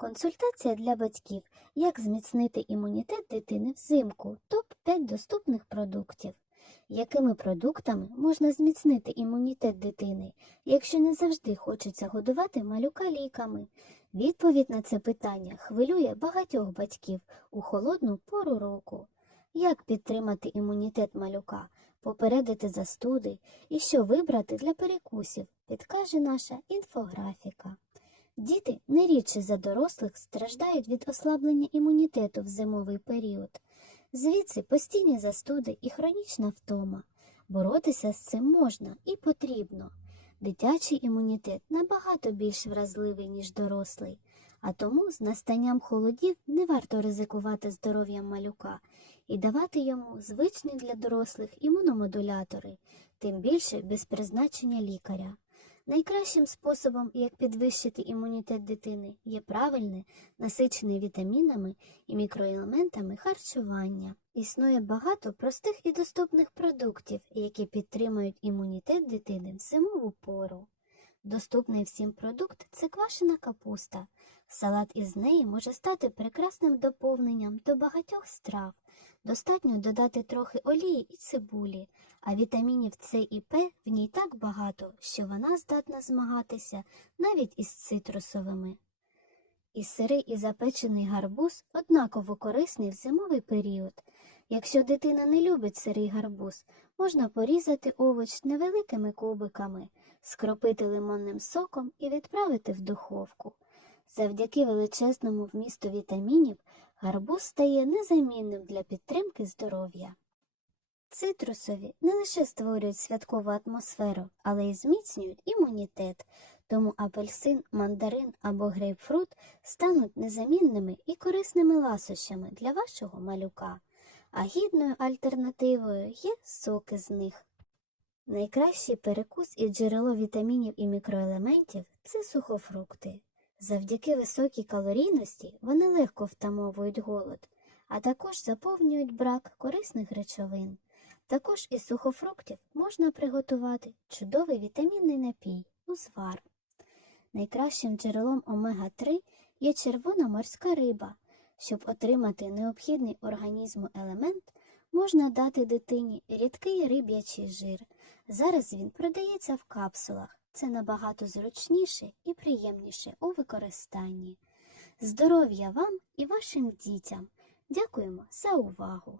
Консультація для батьків. Як зміцнити імунітет дитини взимку. Топ-5 доступних продуктів. Якими продуктами можна зміцнити імунітет дитини, якщо не завжди хочеться годувати малюка ліками? Відповідь на це питання хвилює багатьох батьків у холодну пору року. Як підтримати імунітет малюка, попередити застуди і що вибрати для перекусів, підкаже наша інфографіка. Діти не рідше за дорослих страждають від ослаблення імунітету в зимовий період. Звідси постійні застуди і хронічна втома. Боротися з цим можна і потрібно. Дитячий імунітет набагато більш вразливий, ніж дорослий, а тому з настанням холодів не варто ризикувати здоров'ям малюка і давати йому звичні для дорослих імуномодулятори, тим більше без призначення лікаря. Найкращим способом, як підвищити імунітет дитини, є правильне, насичене вітамінами і мікроелементами харчування. Існує багато простих і доступних продуктів, які підтримують імунітет дитини в зимову пору. Доступний всім продукт це квашена капуста. Салат із неї може стати прекрасним доповненням до багатьох страв. Достатньо додати трохи олії і цибулі, а вітамінів С і П в ній так багато, що вона здатна змагатися навіть із цитрусовими. І сирий і запечений гарбуз однаково корисний в зимовий період. Якщо дитина не любить сирий гарбуз, можна порізати овоч невеликими кубиками, скропити лимонним соком і відправити в духовку. Завдяки величезному вмісту вітамінів гарбуз стає незамінним для підтримки здоров'я. Цитрусові не лише створюють святкову атмосферу, але й зміцнюють імунітет, тому апельсин, мандарин або грейпфрут стануть незамінними і корисними ласощами для вашого малюка, а гідною альтернативою є соки з них. Найкращий перекус і джерело вітамінів і мікроелементів це сухофрукти. Завдяки високій калорійності вони легко втамовують голод, а також заповнюють брак корисних речовин. Також із сухофруктів можна приготувати чудовий вітамінний напій узвар. Найкращим джерелом омега-3 є червона морська риба. Щоб отримати необхідний організму елемент, можна дати дитині рідкий риб'ячий жир. Зараз він продається в капсулах. Це набагато зручніше і приємніше у використанні. Здоров'я вам і вашим дітям! Дякуємо за увагу!